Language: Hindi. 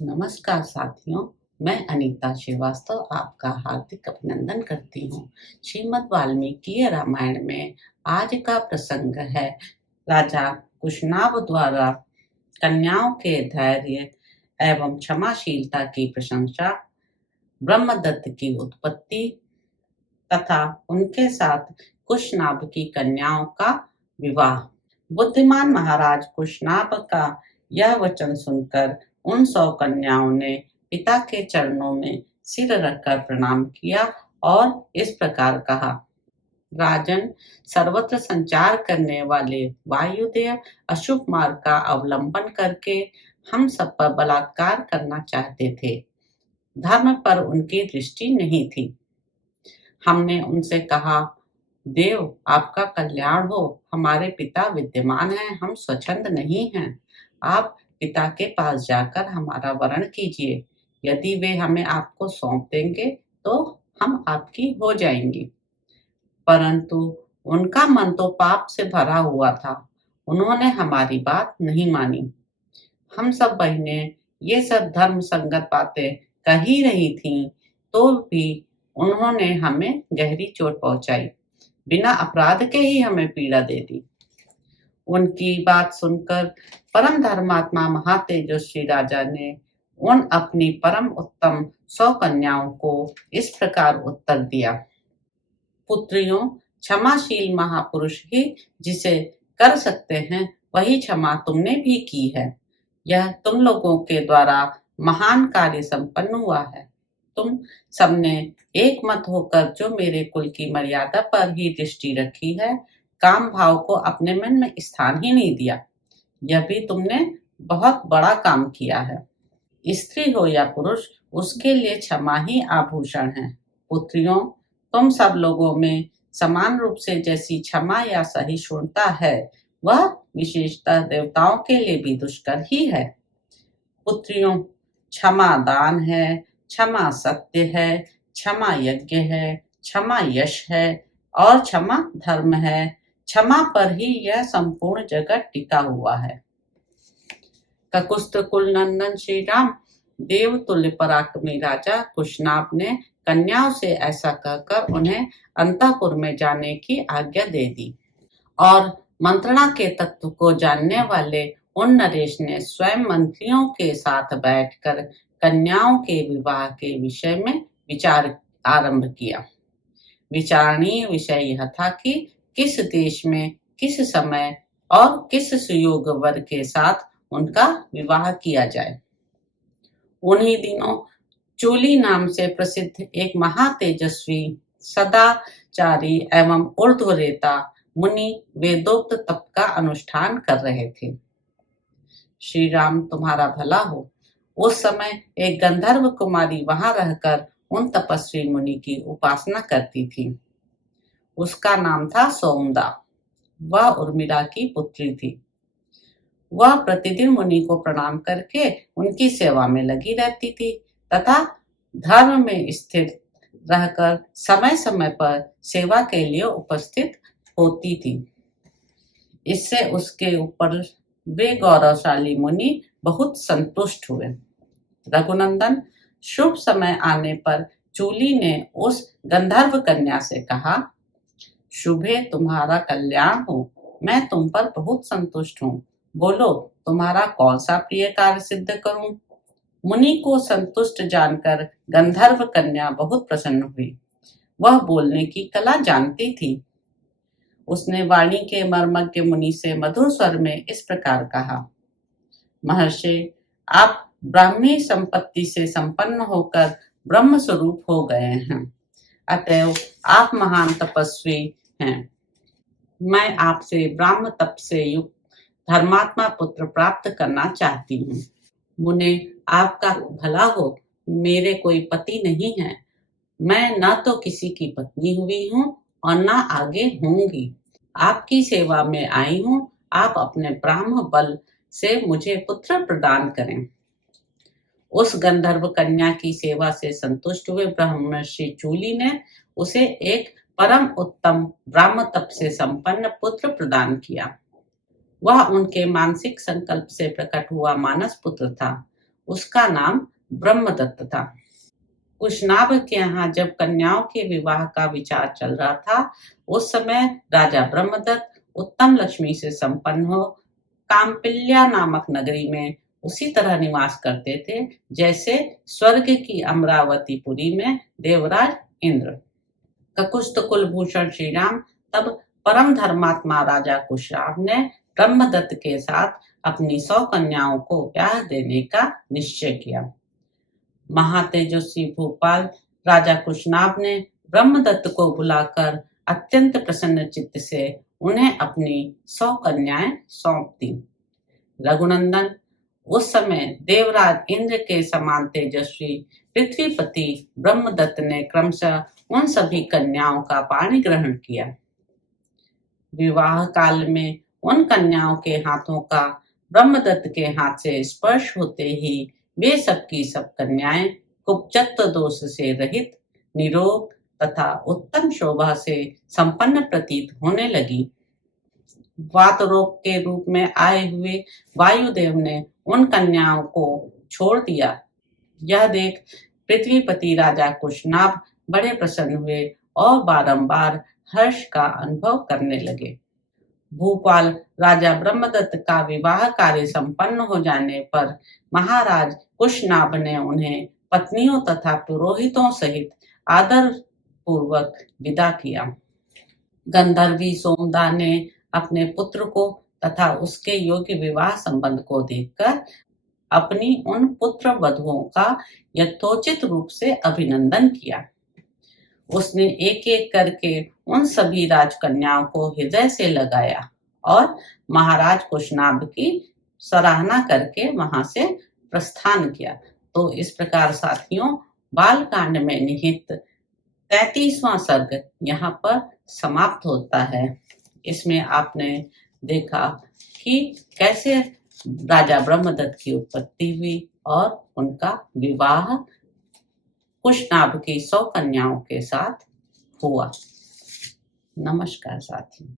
नमस्कार साथियों, मैं अनीता श्रीवास्तव आपका हार्दिक अभिनंदन करती हूँ। श्रीमद् वाल्मीकि रामायण में आज का प्रसंग है राजा कुशनाभ द्वारा कन्याओं के धैर्य एवं क्षमाशीलता की प्रशंसा, ब्रह्मदत्त की उत्पत्ति तथा उनके साथ कुशनाभ की कन्याओं का विवाह। बुद्धिमान महाराज कुशनाभ का यह वचन सुनकर उन 100 कन्याओं ने पिता के चरणों में सिर रखकर प्रणाम किया और इस प्रकार कहा, राजन, सर्वत्र संचार करने वाले वायुदेव अशुभ मार्ग का अवलंबन करके हम सब पर बलात्कार करना चाहते थे। धर्म पर उनकी दृष्टि नहीं थी। हमने उनसे कहा, देव, आपका कल्याण हो, हमारे पिता विद्यमान हैं, हम स्वच्छंद नहीं हैं। आप पिता के पास जाकर हमारा वरण कीजिए। यदि वे हमें आपको सौंप देंगे तो हम आपकी हो जाएंगी। परंतु उनका मन तो पाप से भरा हुआ था। उन्होंने हमारी बात नहीं मानी। हम सब बहनें ये सब धर्म संगत बातें कह ही रही थीं, तो भी उन्होंने हमें गहरी चोट पहुंचाई। बिना अपराध के ही हमें पीड़ा दे दी। उनकी बात सुनकर परम धर्मात्मा महातेजस्वी राजा ने उन अपनी परम उत्तम 100 कन्याओं को इस प्रकार उत्तर दिया, पुत्रियों, क्षमाशील महापुरुष ही जिसे कर सकते हैं, वही क्षमा तुमने भी की है। यह तुम लोगों के द्वारा महान कार्य संपन्न हुआ है। तुम सबने एक मत होकर जो मेरे कुल की मर्यादा पर ही दृष्टि रखी है, काम भाव को अपने मन में स्थान ही नहीं दिया। यह भी तुमने बहुत बड़ा काम किया है। स्त्री हो या पुरुष, उसके लिए क्षमा ही आभूषण है। पुत्रियों, तुम सब लोगों में समान रूप से जैसी क्षमा या सहिष्णुता है, वह विशेषतः देवताओं के लिए भी दुष्कर ही है। पुत्रियों, क्षमा दान है, क्षमा सत्य है, क्षमा यज्ञ है, क्षमा यश है और क्षमा धर्म है। क्षमा पर ही यह संपूर्ण जगत टिका हुआ है। ककुस्थ कुल नंदन श्री राम, देव तुल्य पराक्रमी राजा कुशनाभ ने कन्याओं से ऐसा कहकर उन्हें अंतःपुर में जाने की आज्ञा दे दी और मंत्रणा के तत्व को जानने वाले उन नरेश ने स्वयं मंत्रियों के साथ बैठकर कन्याओं के विवाह के विषय में विचार आरंभ किया। विचारणीय विषय यह था कि किस देश में, किस समय और किस सुयोग वर के साथ उनका विवाह किया जाए। उन्हीं दिनों चूली नाम से प्रसिद्ध एक महातेजस्वी, सदाचारी एवं ऊर्ध्वरेता मुनि वेदोक्त तप का अनुष्ठान कर रहे थे। श्री राम, तुम्हारा भला हो। उस समय एक गंधर्व कुमारी वहां रहकर उन तपस्वी मुनि की उपासना करती थी। उसका नाम था सौंदा। वह उर्मिला की पुत्री थी। वह प्रतिदिन मुनि को प्रणाम करके उनकी सेवा में लगी रहती थी तथा धर्म में स्थिर रहकर समय समय पर सेवा के लिए उपस्थित होती थी। इससे उसके ऊपर वे गौरवशाली मुनि बहुत संतुष्ट हुए। रघुनंदन, शुभ समय आने पर चूली ने उस गंधर्व कन्या से कहा, शुभे, तुम्हारा कल्याण हो। मैं तुम पर बहुत संतुष्ट हूँ। बोलो, तुम्हारा कौन सा प्रिय कार्य सिद्ध करूं? मुनि को संतुष्ट जानकर गंधर्व कन्या बहुत प्रसन्न हुई। वह बोलने की कला जानती थी। उसने वाणी के मर्मज्ञ मुनि से मधुर स्वर में इस प्रकार कहा, महर्षि, आप ब्राह्मी संपत्ति से संपन्न होकर ब्रह्म स्वरूप हो गए हैं, अतएव आप महान तपस्वी हैं। मैं आपसे ब्राह्म तप से युक्त धर्मात्मा पुत्र प्राप्त करना चाहती हूँ। मुने, आपका भला हो। मेरे कोई पति नहीं है। मैं न तो किसी की पत्नी हुई हूँ और न आगे होंगी। आपकी सेवा में आई हूँ। आप अपने ब्राह्म बल से मुझे पुत्र प्रदान करें। उस गंधर्व कन्या की सेवा से संतुष्ट हुए ब्रह्मर्षि चूली ने उसे एक परम उत्तम ब्राह्म तप से संपन्न पुत्र प्रदान किया। वह उनके मानसिक संकल्प से प्रकट हुआ मानस पुत्र था। उसका नाम ब्रह्मदत्त था। कुशनाभ के यहाँ जब कन्याओं के विवाह का विचार चल रहा था, उस समय राजा ब्रह्मदत्त उत्तम लक्ष्मी से संपन्न हो काम्पिल्या नामक नगरी में उसी तरह निवास करते थे जैसे स्वर्ग की अमरावतीपुरी में देवराज इंद्र। ककुस्त कुलभूषण श्री राम तब परम धर्मात्मा राजा कुशनाभ ने ब्रह्मदत्त के साथ अपनी 100 कन्याओं को ब्याह देने का निश्चय किया। महातेजस्वी भूपाल राजा कुशनाभ ने ब्रह्मदत्त को बुलाकर अत्यंत प्रसन्न चित्त से उन्हें अपनी 100 कन्याएं सौंप दी। रघुनंदन, उस समय देवराज इंद्र के समान तेजस्वी पृथ्वीपति ब्रह्मदत्त ने क्रमशः उन सभी कन्याओं का पाणी ग्रहण किया। विवाह काल में उन कन्याओं के हाथों का ब्रह्मदत्त के हाथ से स्पर्श होते ही वे सबकी सब कन्याएं कुब्जत्व दोष से रहित, निरोग तथा उत्तम शोभा से संपन्न प्रतीत होने लगी। वात रोग के रूप में आए हुए वायुदेव ने उन कन्याओं को छोड़ दिया। यह देख पृथ्वीपति राजा कुशनाभ बड़े प्रसन्न हुए और बारंबार हर्ष का अनुभव करने लगे। भूपाल राजा ब्रह्मदत्त का विवाह कार्य संपन्न हो जाने पर महाराज कुशनाभ ने उन्हें पत्नियों तथा पुरोहितों सहित आदर पूर्वक विदा किया। गंधर्वी सोमदा ने अपने पुत्र को तथा उसके योग्य विवाह संबंध को देखकर अपनी उन पुत्र वधुओं का यथोचित रूप से अभिनंदन किया। उसने एक एक करके उन सभी राजकन्याओं को हृदय से लगाया और महाराज कुशनाभ की सराहना करके वहां से प्रस्थान किया। तो इस प्रकार साथियों, बालकांड में निहित 33वां सर्ग यहाँ पर समाप्त होता है। इसमें आपने देखा कि कैसे राजा ब्रह्मदत्त की उत्पत्ति हुई और उनका विवाह कुशनाभ की 100 कन्याओं के साथ हुआ। नमस्कार साथियों।